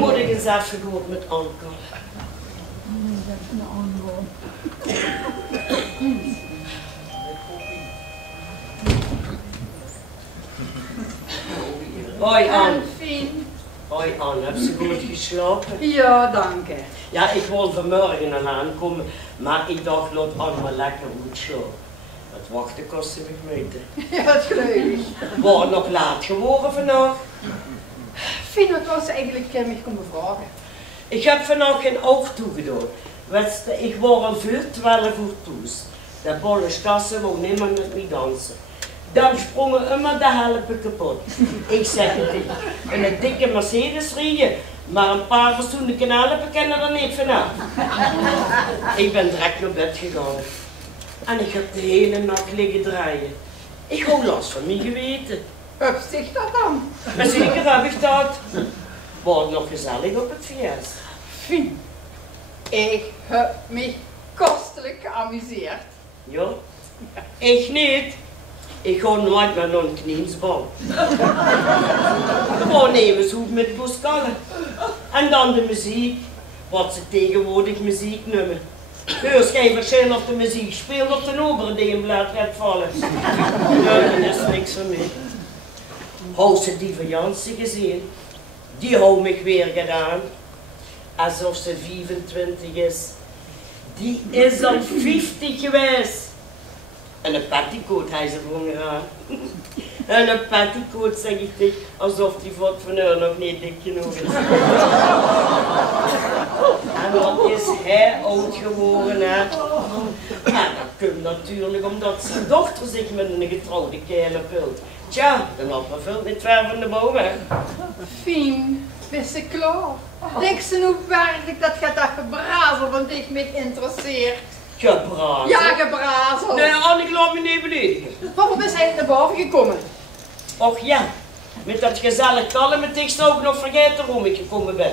moet ik eens even goed met Anke. Hoi Anne. Fien. Hoi Anne, heb je goed geslapen? Ja, dank je. Ja, ik wil vanmorgen al aankomen, maar ik dacht, laat Anne maar lekker goed slapen. Het wachten kost 20 minuten. Ja, dat geloof ik. Wordt het nog laat geworden vandaag? Fien, wat was eigenlijk mij komen vragen? Ik heb vandaag geen oog toegedaan. Ik word al voor 12 uur thuis. De bolle stassen wou niet meer met me dansen. Dan sprongen immer de helpen kapot. Ik zeg het niet. Een dikke Mercedes rijden, maar een paar fatsoenlijke helpen kennen er niet vanaf. Ik ben direct naar bed gegaan. En ik heb de hele nacht liggen draaien. Ik hou last van mijn geweten. Hoe zegt dat dan? Maar zeker heb ik dat. Wordt nog gezellig op het feest. Fien, ik heb me kostelijk geamuseerd. Ja? Ik niet. Ik ga nooit meer naar een kniensbal. Gewoon nemen ze goed met Pascale. En dan de muziek. Wat ze tegenwoordig muziek noemen. Heurschijver zijn of de muziek speelt of de obere die een blad gaat vallen. Ja, dat is niks voor mij. Hou ze die van Jansen gezien? Die hou me weer gedaan. Alsof ze 25 is. Die is al 50 geweest. En een petticoat hij ze vroeger aan. En een petticoat zeg ik tegen, alsof die vod van haar nog niet dik genoeg is. En wat is hij oud geworden, hè? Maar dat komt natuurlijk omdat zijn dochter zich met een getrouwde kerel vult. Tja, dan had men veel niet ver van de boom, hè? Fien, is ze klaar? Denk ze nu werkelijk dat je dat gebrazel van dich me interesseert? Gebrazel? Ja, gebrazel. Nee, Anne, ik laat me niet beledigen. Waarom is hij naar boven gekomen? Och ja, met dat gezellig kallen met ik zou ook nog vergeten waarom ik gekomen ben.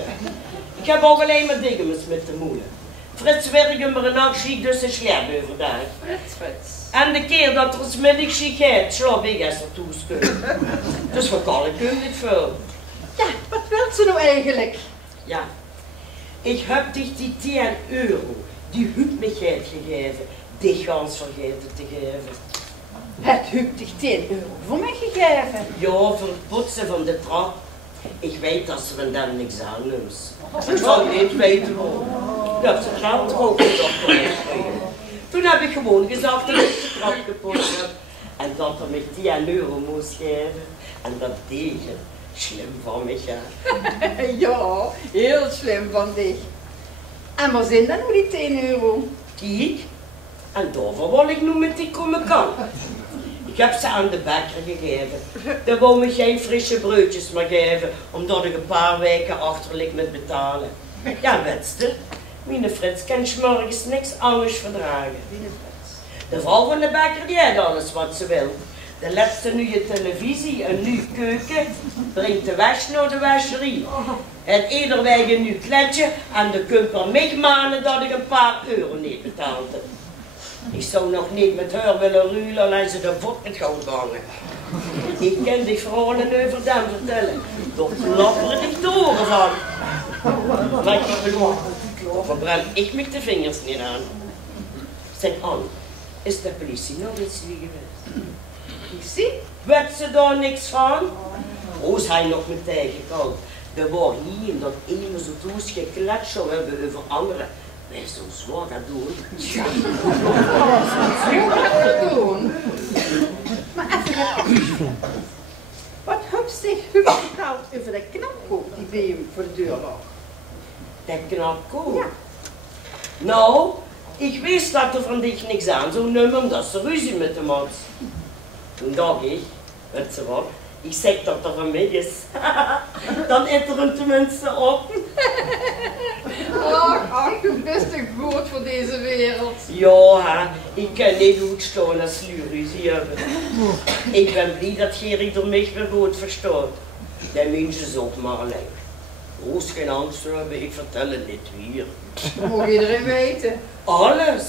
Ik heb ook alleen maar dingen met de moeder. Frits werkt maar een nacht ziek, dus een scherp overdag. Frits. En de keer dat er eens middag ziek gaat, slaap ik eens er toeskunnen. Dus wat kan ik hem niet veel. Ja, wat wilt ze nou eigenlijk? Ja, ik heb dich die 10 euro, die Huub me heeft gegeven, die gans vergeten te geven. Het Huub dich 10 euro voor mij gegeven? Ja, voor het poetsen van de trap. Ik weet dat ze van dan niks aanneemt. Ik zou niet weten hoe. Dat ze geld ook niet opgegeven. Toen heb ik gewoon gezegd dat ik de trap gepoetst heb. En dat er me 10 euro moest geven. En dat deed je. Slim van me, ja. Ja, heel slim van dich. En waar zijn dan nou die 10 euro? Kijk, en daarvoor wil ik nu met die komen kan. Ik heb ze aan de bakker gegeven. Daar wou me geen frisse broodjes meer geven, omdat ik een paar weken achterlijk met betalen. Ja, wetste, mijn Frits kan 's morgens niks anders verdragen. De vrouw van de bakker die heeft alles wat ze wil. De laatste nieuwe televisie, een nieuw keuken, brengt de was naar de wasserie. En ieder week een nieuw kletje en de kunt er mij maanden dat ik een paar euro niet betaalde. Ik zou nog niet met haar willen ruilen en ze de voet met goud hangen. Ik ken die vrouwen over them vertellen. Toch klapperen die toren van. Maar ik bedoel, verbrand ik me de vingers niet aan. Zeg Anne, is de politie nog iets wie geweest? Politie? Weet ze daar niks van? Hoe is hij nog met tegengekomen? Er wordt hier in dat ene zo toes gekletst zou hebben over anderen. Wij zo zwaar gaan doen. Ja, zwaar doen. Maar even, wat heb zich Huub verteld over de knapkoop die bij hem voor de deur lag? De knapkoop? Ja. Nou, ik wist dat er van dich niks aan zou nemen omdat ze ruzie met hem had. Toen dacht ik, weet ze wat, ik zeg dat er van mij is. Dan eten er tenminste op. Ach, je bent te goed voor deze wereld. Ja, hè, ik kan niet goed staan als jullie ruzie hebben. Ik ben blij dat Gerrie door mij weer goed verstaat. De mensen is ook maar alleen. Hoes geen angst hebben, ik vertel het niet hier. Dat mag iedereen weten. Alles.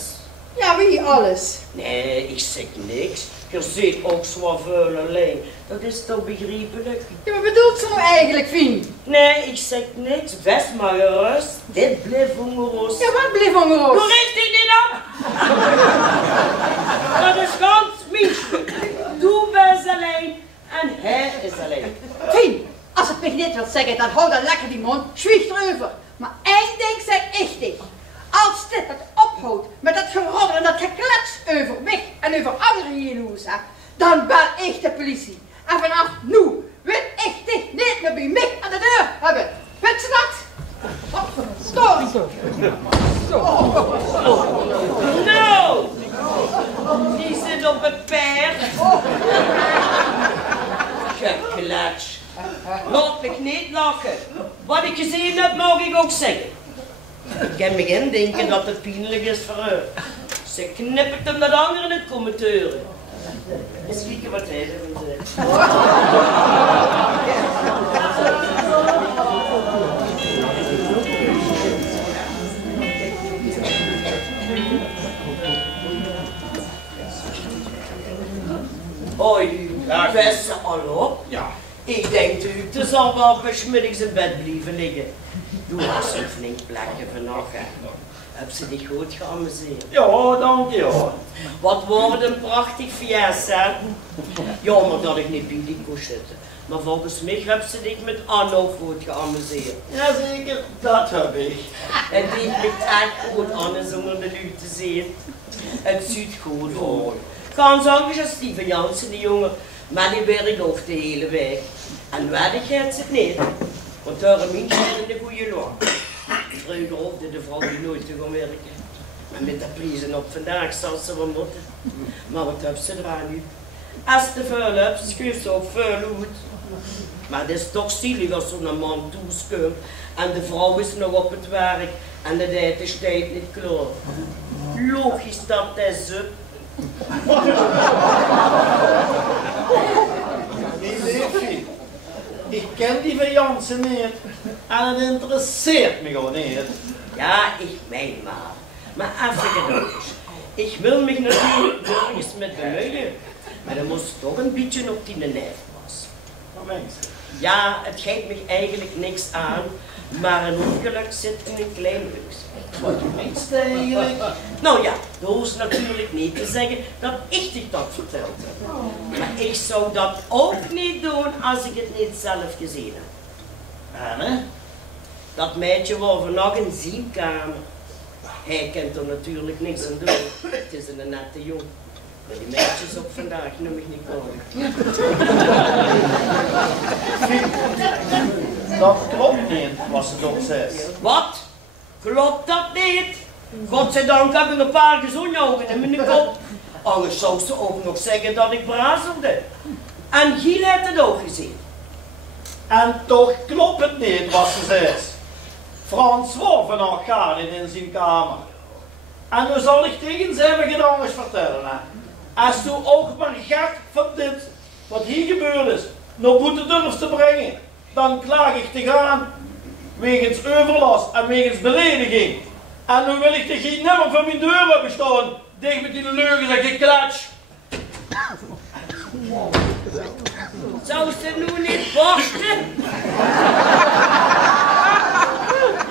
Ja, wie alles? Nee, ik zeg niks. Je ziet ook zo veel alleen. Dat is toch begrijpelijk? Ja, wat bedoelt ze nou eigenlijk, Fien? Nee, ik zeg niks. Best maar gerust. Dit blijft hongeroos. Ja, wat bleef ongeroos? Doe richtig niet op! Dat is ganz menselijk. Du bent alleen en hij is alleen. Fien, als het me niet wilt zeggen, dan hou dan lekker die mond, zwieg erover. Maar één ding zeg ik tegen. Als dit het ophoudt met dat geroddel en dat geklets over mij en over anderen hier in huis, dan bel ik de politie. En vanaf nu wil ik dit niet meer bij mij aan de deur hebben. Weet je dat? Stop! Nou, die zit op het paard. Geklets. Laat me niet lachen. Wat ik gezien heb, mag ik ook zeggen. Ik kan me indenken dat het pijnlijk is voor haar. Ze knippert hem naar de anderen in het commenteuren. Eens kijken wat hij ervan zegt. Hoi, best ze al op? Ja. Ik denk u, het zal wel besmiddags in bed blijven liggen. Doe eens een flink plekje vannacht, hè. Heb ze dich goed geamuseerd? Ja, dank je. Ja. Wat wordt een prachtig feest, hè? Jammer dat ik niet bij die kon zitten. Maar volgens mij heb ze dich met Anno goed geamuseerd. Jazeker, dat heb ik. En die ligt echt goed aan is om er nu te zien. Het ziet goed voor. Ganz anders als Steven Jansen, die jongen. Maar die werkt ook de hele week. En weddig gaat ze het niet. Want daar een mens in de goede loon. Vroeger hoefde de vrouw die nooit te gaan werken. Maar met de prijzen op vandaag zal ze wel moeten. Maar wat heeft ze eraan nu? Als ze veel hebt, schuift ze ook veel uit. Maar het is toch zielig als zo'n man toeskuimt. En de vrouw is nog op het werk. En de tijd is tijd niet klaar. Logisch dat is zo. Nee, liefje. Ik ken die van Jansen niet. En het interesseert me gewoon niet. Ja, ik meen maar. Maar even gedacht. Ik wil me natuurlijk nergens met bemoeien. Maar dan moest toch een beetje op die neef passen. Wat mens? Ja, het geeft me eigenlijk niks aan. Maar een ongeluk zit in een klein luxe. Wat mens eigenlijk? Nou ja, dat hoeft natuurlijk niet te zeggen dat ik dich dat verteld heb. Maar ik zou dat ook niet doen als ik het niet zelf gezien heb. En hè? Dat meisje was vannacht in zijn kamer. Hij kent er natuurlijk niks aan doen. Het is een nette jong. Maar die meisjes op vandaag noem ik niet nodig. Dat klopt niet, wat ze toch zegt. Wat? Klopt dat niet? Godzijdank heb ik een paar gezonde ogen in mijn kop. Anders zou ze ook nog zeggen dat ik brazelde. En Giel heeft het ook gezien. En toch klopt het niet, wat ze zegt. Frans wou vannacht gaan in zijn kamer. En nu zal ik tegen zijn gedangers vertellen. Hè. Als u ook maar gek van dit, wat hier gebeurd is, naar boete durft te brengen, dan klaag ik te gaan. Wegens overlast en wegens belediging. En nu wil ik de geen nummer van mijn deur hebben staan. Dicht met die leugens en geklets. Zou ze nu niet borsten?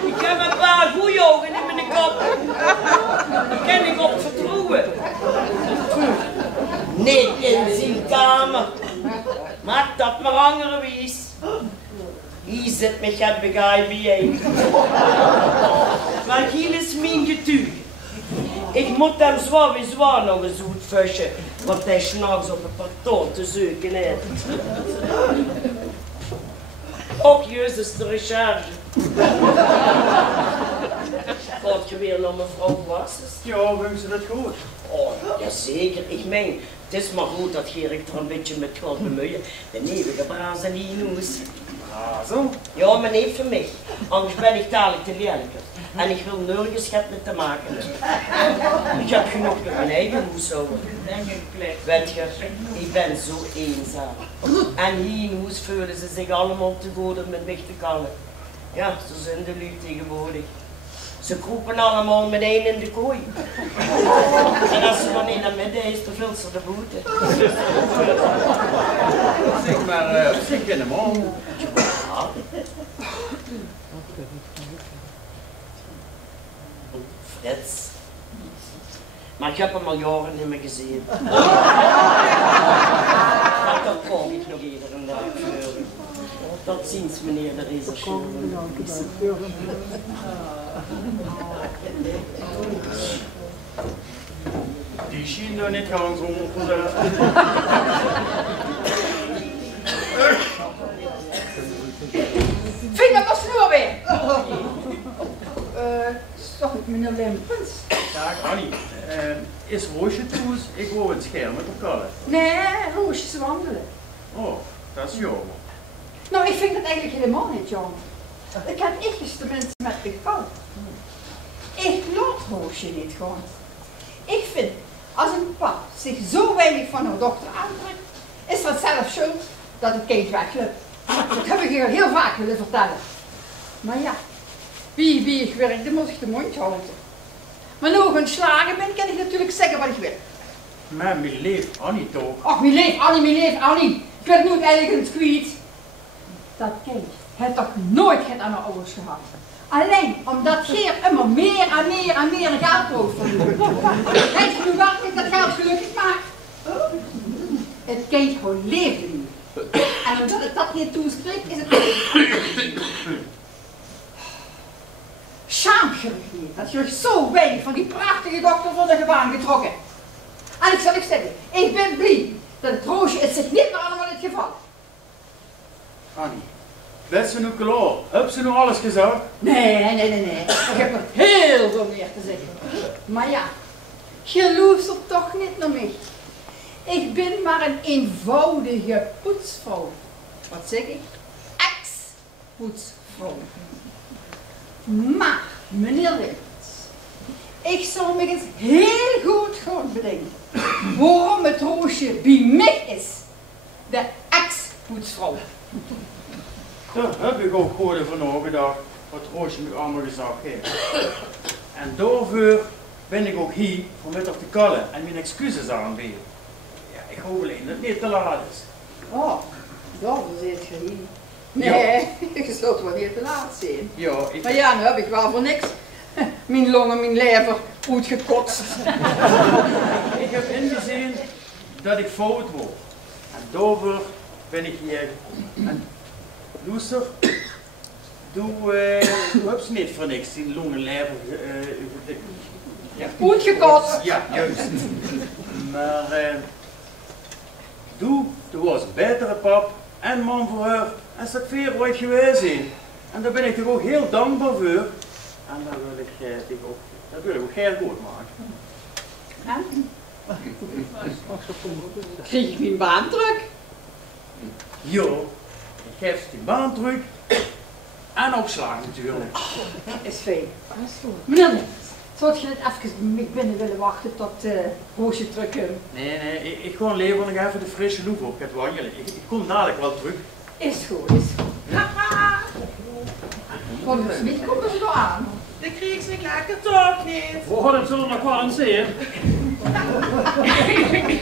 Ik heb een paar goeie ogen in mijn kop. Die kan ik op vertrouwen. Niet in zijn kamer. Maak dat maar andere wies. Hier zit me het begrijp bij. Maar hier is mijn getuige. Ik moet hem zwaar nog eens uitvissen, want hij s'nachts op een parton te zoeken heeft. Och, jezus, de recharge. Gaat je weer naar mevrouw Wasses? Ja, vindt ze dat goed? Oh, jazeker. Ik meen, het is maar goed dat Gerik er een beetje met gaat bemoeien. De eeuwige Brazilianoes. Ah, zo. Ja, maar niet voor mij. Anders ben ik dadelijk te lelijker. En ik wil nergens met te maken hebben. Ik heb genoeg met mijn eigen hoes over. Weet je, ik ben zo eenzaam. En hier in huis voelen ze zich allemaal te goed om met weg te kallen. Ja, zo zijn de lui tegenwoordig. Ze kroepen allemaal meteen in de kooi. En als ze dan in naar midden is, dan vult ze de boete. Zeg maar, zeg in de man. Ja. Frits. Maar ik heb hem al jaren niet meer gezien. Maar dat kom ik nog iedere dag voor. Tot ziens, meneer de rechercheur. Die zien er niet gewoon zo op. Vind dat was nu alweer. Sorry, meneer Lempens. Dag Annie, is Roosje thuis? Ik wou het scherm met elkaar. Nee, Roosjes wandelen. Oh, dat is jammer. Nou, ik vind het eigenlijk helemaal niet jammer. Ik heb echt tenminste met gekald. Ik laat Roosje niet gewoon. Ik vind, als een pap zich zo weinig van haar dochter aantrekt, is dat zelf schuld dat het kind wegloopt. Dat heb ik je heel vaak willen vertellen. Maar ja, wie ik werk, dan moet ik de mond houden. Maar nu ik ontslagen ben, kan ik natuurlijk zeggen wat ik wil. Maar mijn leeft Annie toch? Ach, mijn leef Annie. Ik werd nooit ergens kwijt. Dat kind heeft toch nooit het aan haar ouders gehad. Alleen omdat Geert immer meer en meer geld wou van u. Weet je nu waar ik dat geld gelukkig maak? Het kind gewoon leefde niet. En omdat het dat niet toespreekt, is het schaamgelukkig niet dat je zo weinig van die prachtige dochter voor de baan getrokken. En ik zal ik zeggen, ik ben blij dat het Roosje het zich niet meer allemaal het geval. Annie, bent ze nu klaar? Heb ze nu alles gezegd? Nee. Ik heb nog heel veel meer te zeggen. Maar ja, je luistert toch niet naar mij. Ik ben maar een eenvoudige poetsvrouw. Wat zeg ik? Ex-poetsvrouw. Maar, meneer Lempens, ik zal me eens heel goed gaan bedenken waarom het Roosje bij mij is. De ex-poetsvrouw. Daar heb ik ook gewoon over nagedacht, wat Roosje me allemaal gezegd heeft. En daarvoor ben ik ook hier om met haar te kallen en mijn excuses aanbieden. Ja, ik hoop alleen dat het niet te laat is. Oh, dat zit je hier. Nee, je zult wel niet te laat zijn. Ja, Maar ja, nu heb ik wel voor niks mijn longen, mijn lever uitgekotst. ik heb ingezien dat ik fout word. En daarvoor ben ik hier. En luister, doe heb ze niet voor niks, die longen, lever. Ja. Uitgekotst. Ja, juist. Maar doe was een betere pap en man voor haar als dat veel ooit geweest zijn. En daar ben ik toch ook heel dankbaar voor. En dat wil ik ook heel goed maken. En? Kreeg ik mijn baan terug? Ja, ik geef ze die baan terug. En opslag natuurlijk. Is fijn. Meneer Lempens, zou je net even binnen willen wachten tot Roosje terugkomt? Nee, ik gewoon leven nog even de frisse lucht op. Het wandelen. Ik kom dadelijk wel terug. Is goed, is goed. Volgens mij komen ze er aan. De kriegsnik lijkt het toch niet. Oh, dat zullen we nog wel eens zien. Ik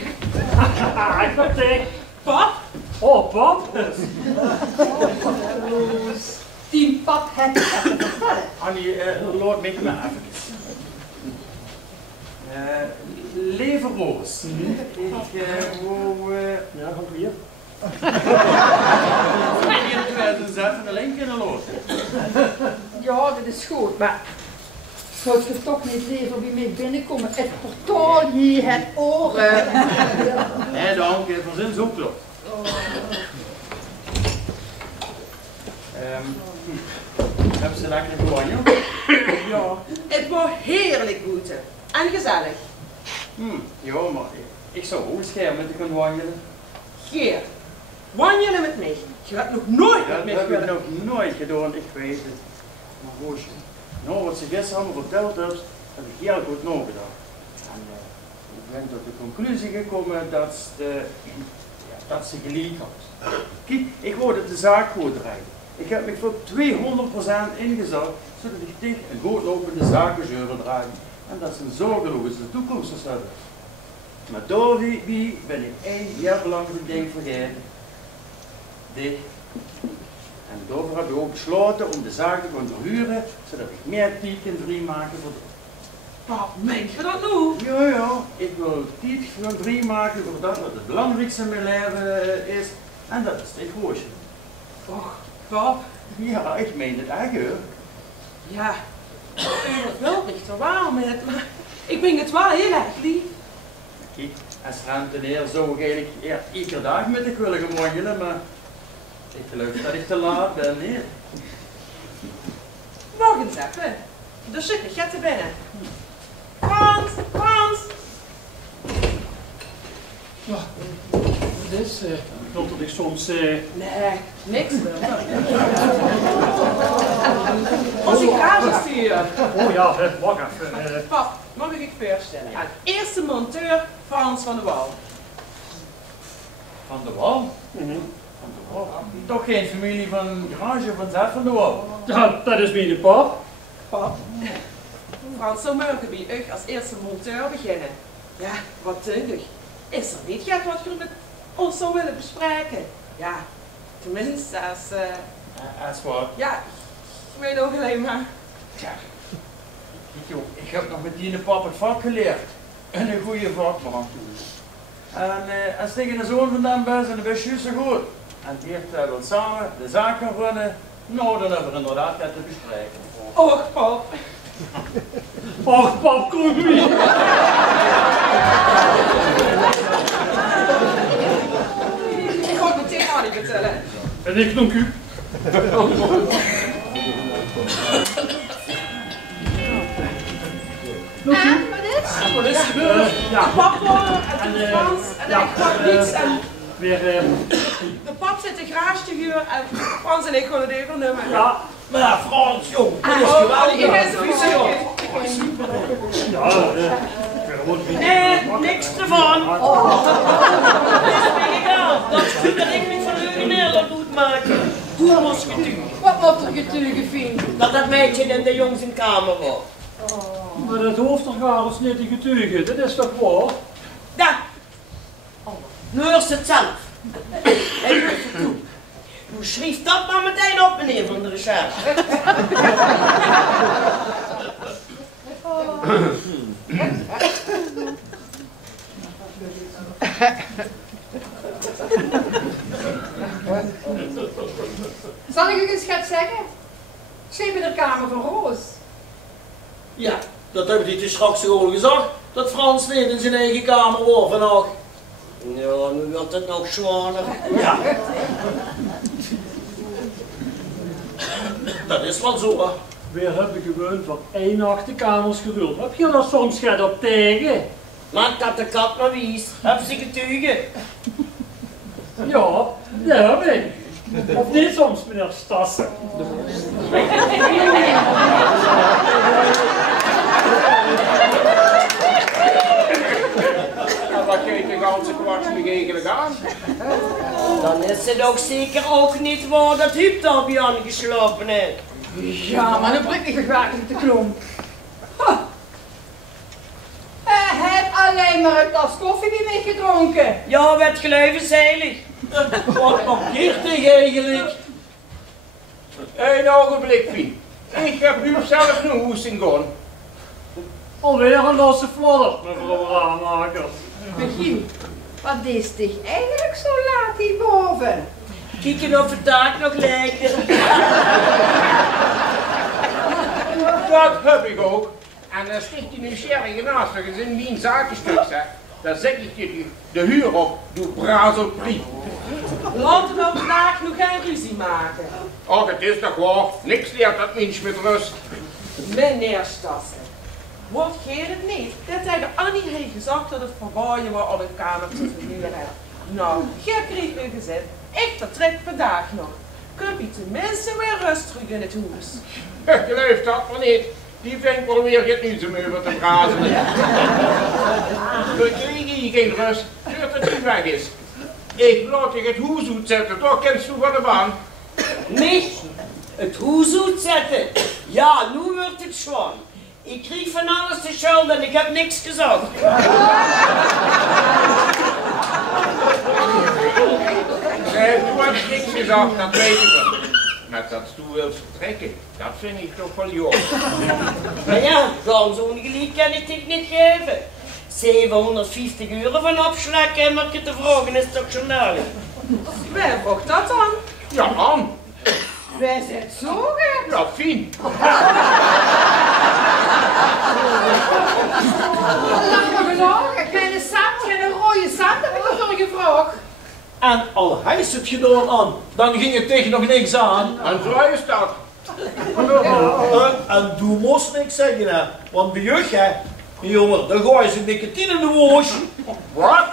heb het. Pap? Oh, pap. Die pap heeft het te vertellen. Annie, laat mij maar even. Leverroos. Ik wou... Ja, gaan we hier. Ik zou even alleen kunnen lopen. Ja, dat is goed, maar zou je toch niet liever bij mij binnenkomen? Het portaal hier, het oren. Nee, dank je. Van zin zo klopt. Hebben ze lekker gewandeld? Ja. Het wordt heerlijk boete. En gezellig. Ja, maar ik zou ook schermen met te kunnen wandelen. Geer, wandelen met mij. Je hebt nog nooit Ja, met mij dat heb ik gedaan. nog nooit gedaan, ik weet het. Maar Roosje, nou wat ze gisteren allemaal verteld heeft, heb ik heel goed nagedacht. En ik ben tot de conclusie gekomen dat ze gelijk had. Kijk, ik wou dat de zaak goed draaien. Ik heb me voor 200% ingezet, zodat ik dicht en goed lopende zaken zullen dragen. En dat zijn zorgeloos de toekomst hebben. Maar door wie ben ik één heel belangrijk ding vergeten. Dit. En daarvoor heb ik ook besloten om de zaak te gaan verhuren, zodat ik meer tijd kan vrijmaken voor de... Pap, meent je dat nu? Ja, ik wil tijd gaan vrijmaken voor dat wat het belangrijkste in mijn leven is. En dat is dit goosje. Och, pap. Ja, ik meen het eigenlijk. Ja, ik wil het niet zo waar met, maar ik vind het wel heel erg lief. Kijk, als rentenier zou ik eigenlijk iedere dag met ik willen gaan wandelen, maar ik geloof dat ik te laat ben hier. Wacht eens even. De sukker gaat er binnen. Frans, Frans! Ja, wat is dat ik soms... Nee, niks meer. Onze garagesteer. Oh ja, wacht even. Pap, mag ik je voorstellen? Ja, de eerste monteur, Frans van der Wal. Van de Wal? Van de Wal? Toch geen familie van Garage van Zet van de Wal? Ja, dat is mijn pap. Pap, Frans zou morgen bij u als eerste monteur beginnen. Ja, wat denk ik? Is er niet wat je met ons zou willen bespreken? Ja, tenminste als... Als wat? Ja, ik weet ook alleen maar. Ja. Ik heb nog met die pap het vak geleerd. En een goede vakman. En als tegen de zoon van hem bent, dan ben je juist zo goed. En die heeft wil samen de zaak gaan runnen. Nou, dan hebben we inderdaad net te bespreken. Och, pap. Och, pap, kom hier. Ik ga het meteen aan je vertellen. En ik dank u. En, wat is? Wat is er gebeurd? Ja. De pap worden en de Frans en ja. ik ga niets en Weer, de pap zit de garage te huur en Frans en ik gaan het even nemen. ja. Maar ja, Frans, jong, dat is Ik geweldig. ben sowieso. Ja, Niks ervan. Het is mij egal. Dat is goed dat ik me van Leugeneerland moet maken. Doe was getuige. Wat moet er getuige vinden? Dat dat meisje in de jongens in kamer was. Maar dat hoeft toch gar eens niet te getuigen, dat is toch waar? Daar. Nu is het zelf. En nu is het toe. U schreef dat maar meteen op, meneer van de recherche. Zal ik u eens gaan zeggen? Schreef in de kamer van Roos. Ja, dat heb ik straks gewoon gezegd. Dat Frans niet in zijn eigen kamer was vandaag. Ja, nu wordt het nog zwaarder. Ja. Dat is wel zo, hè. Weer heb ik gewoon van 1 nacht de kamers geduld. Heb je dat soms gaat op tegen? Maak dat de kat maar wies. Heb ze getuigen. Ja, dat heb ik. Of niet soms, meneer Stassen? En wat geeft de ganse kwart me eigenlijk aan? Dan is het ook zeker ook niet waar dat Huub daar bij Jan geslopen heeft. Ja, maar dan breekt ik graag met de klomp. Heb alleen maar een tas koffie die mee gedronken. Ja, werd geloof zeilig. Wat mankeert hij eigenlijk? Een ogenblik, Pien. Ik heb nu zelf een hoesting gaan. Alweer een losse fladder, mevrouw Raamaker. Begin, wat is dich eigenlijk zo laat hierboven? Kijken of het daar nog lijkt. Dat heb ik ook. En dan sticht die nieuwsgierige naast nog eens in mijn zakenstuk, zeg. Dan zeg ik je de huur op, doe braas op prie. Laten we vandaag nog geen ruzie maken. Och, het is toch waar. Niks leert dat mens met rust. Meneer Stassen, wordt geen het niet dat hij de Annie heeft gezegd dat het verwaaien was om een kamer te verhuren. Nou, jij kreeg u gezet. Ik vertrek vandaag nog. Kun je tenminste weer rustig in het huis. Ik geloof dat maar niet. Die vindt wel weer het nieuws om over te praten. We kregen hier geen rust, tot het niet weg is. Ik laat je het huis uitzetten, toch kent u van de baan. Mich het huis uitzetten. Ja, nu wordt het schoon. Ik kreeg van alles de schuld en ik heb niks gezegd. Nee, toen heb ik niks gezegd, dat weet ik wel. Maar dat je wilt vertrekken, dat vind ik toch wel jong. Maar ja, zo'n gelijk kan ik dit niet geven. 750 euro van opslag en wat je te vragen is toch journaal. Waar wordt dat dan? Ja, Ann. Wij zijn zo gek. Ja, fijn. Laat me gelogen. Kleine zand, geen rode zand heb ik ervoor gevraagd. En al hij het gedaan aan, dan ging het tegen nog niks aan. En zo is dat. En doe moest niks zeggen, hè. Want bij jeugd, hè, jongen, dan ga je ze nicotine in de woos. Wat?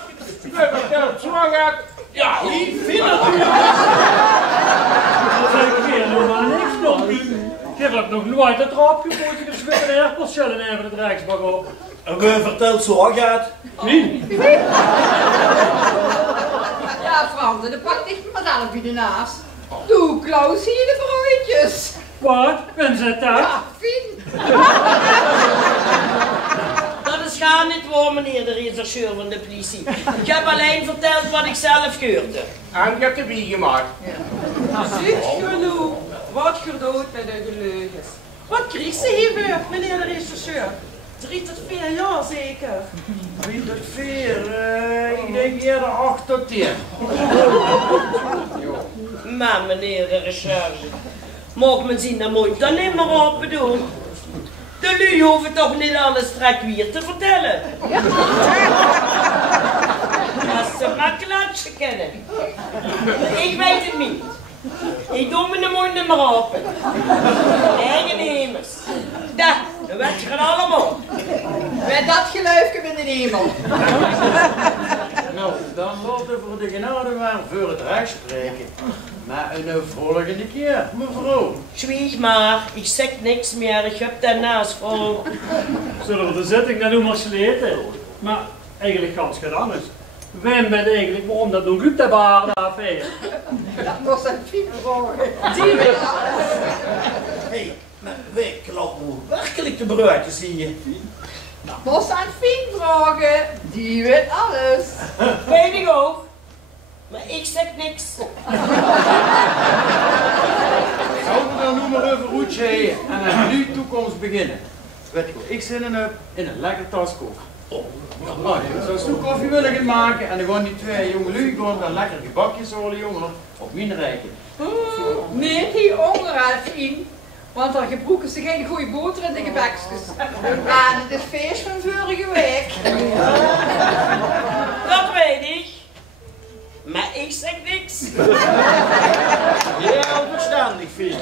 Je vertelt zo gaat. Ja, ik vind het nu. Dat zeg ik helemaal niks van u. Je hebt nog nooit het raap gepoten geschud en airpostschellen even het Rijksbak op. En we vertelt zo gaat. Wie? Ja, Frans, dan pak ik me zelf weer naast. Doe, Klaus, hier de broodjes. Wat? Ben ze dat? Ja, Fien. Dat is gaan niet waar, meneer de rechercheur van de politie. Ik heb alleen verteld wat ik zelf gehoorde. En je hebt de wie gemaakt. Zeg genoeg. Wat gedaan met de geleugens. Wat kreeg ze hierbij, meneer de rechercheur? 3 tot 4 jaar zeker. 3 tot 4, ik denk eerder 8 tot 10. Maar meneer de recherche, mag men zien dat moet dan niet meer open doen. De lui hoeven toch niet alles strak weer te vertellen. Als ze maar klatschen kennen. Ik weet het niet. Ik doe me de mond niet meer open. Eigennemers. Dat weet je allemaal. Met dat geluifje in de hemel. Nou, dan laten we voor de genade maar voor het recht spreken. Maar een volgende keer, mevrouw. Zwieg maar, ik zeg niks meer, ik heb daarnaast vol. Zullen we de zitting dan doen maar sleten? Maar eigenlijk gans geen anders. Wem bent eigenlijk waarom dat doen goed hebben aan de affaire? Dat was een Fien vragen. Die weet alles. Hé, maar wij klappen werkelijk de broodjes hier. Dat was een Fien vragen. Die weet alles. Weet ik ook. Maar ik zeg niks. Zouden we dan nu maar even goed zeggen en aan nu toekomst beginnen. Weet je wat ik zin in heb? In een lekker tas koken. Nou, je zou koffie willen gaan maken en dan gaan die twee jonge lui dan lekker gebakjes halen, jongen, op mijn rijken. Nee, die onderaan Fien. Want dan gebroeken ze geen goede boter in de gebakjes. En het is feest van vorige week. Dat weet ik. Maar ik zeg niks. Heel verstandig, Fien.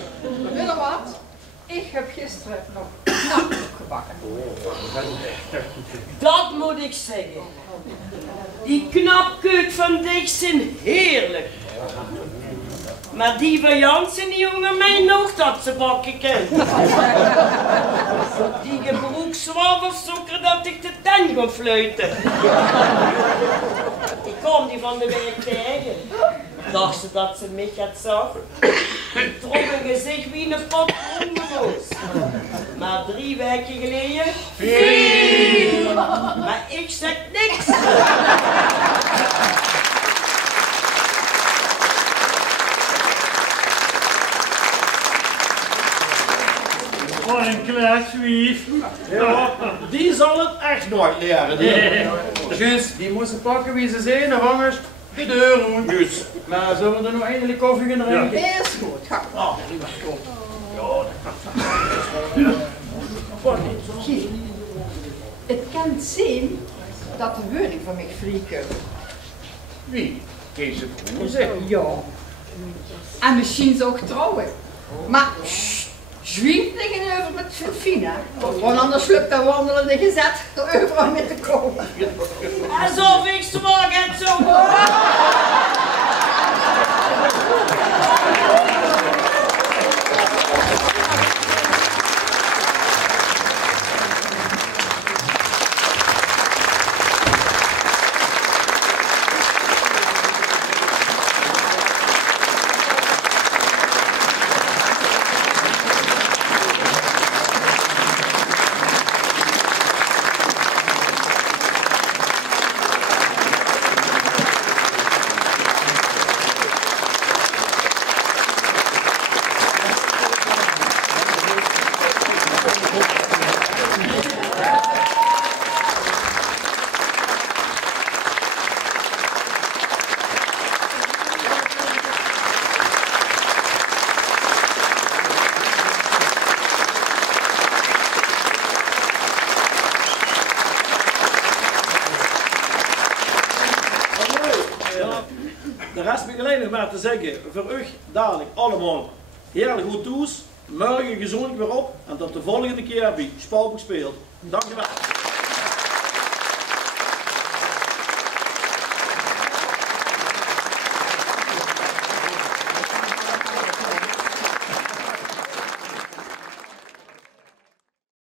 Weet je wat? Ik heb gisteren nog knap gebakken. Dat moet ik zeggen. Die knapkeuk van Dick zijn heerlijk. Maar die bij Jansen, die jongen, mij nog dat ze bakken kent. Die gebroek zwavelsuiker dat ik de tent ga fluiten. Ik kom die van de week tegen. Dacht ze dat ze mij had zag. Ik trok een gezicht wie een pot hondenloos. Maar 3 weken geleden... Fien! Maar ik zeg niks. Wat een klaatswief. Ja, die zal het echt nooit leren. Nee. Dus die moesten pakken wie ze zijn, dan hangen de deur rond. Dus. Maar zullen we er nog eindelijk koffie gaan drinken? Eerst goed, ga. Ah, Zie, het kan zijn dat de woning van mij vliegen. Wie? Kees het Vroeze. Ja. En misschien zo trouwen. Maar zwiep tegenover met Fina. Want anders lukt dat wandelende gezet er overal mee te komen. Alsof ik zwaar het zo. De rest ben ik alleen nog maar te zeggen, voor u dadelijk allemaal heerlijk goed toes, morgen gezond weer op en tot de volgende keer bij Spalboek speelt. Dankjewel.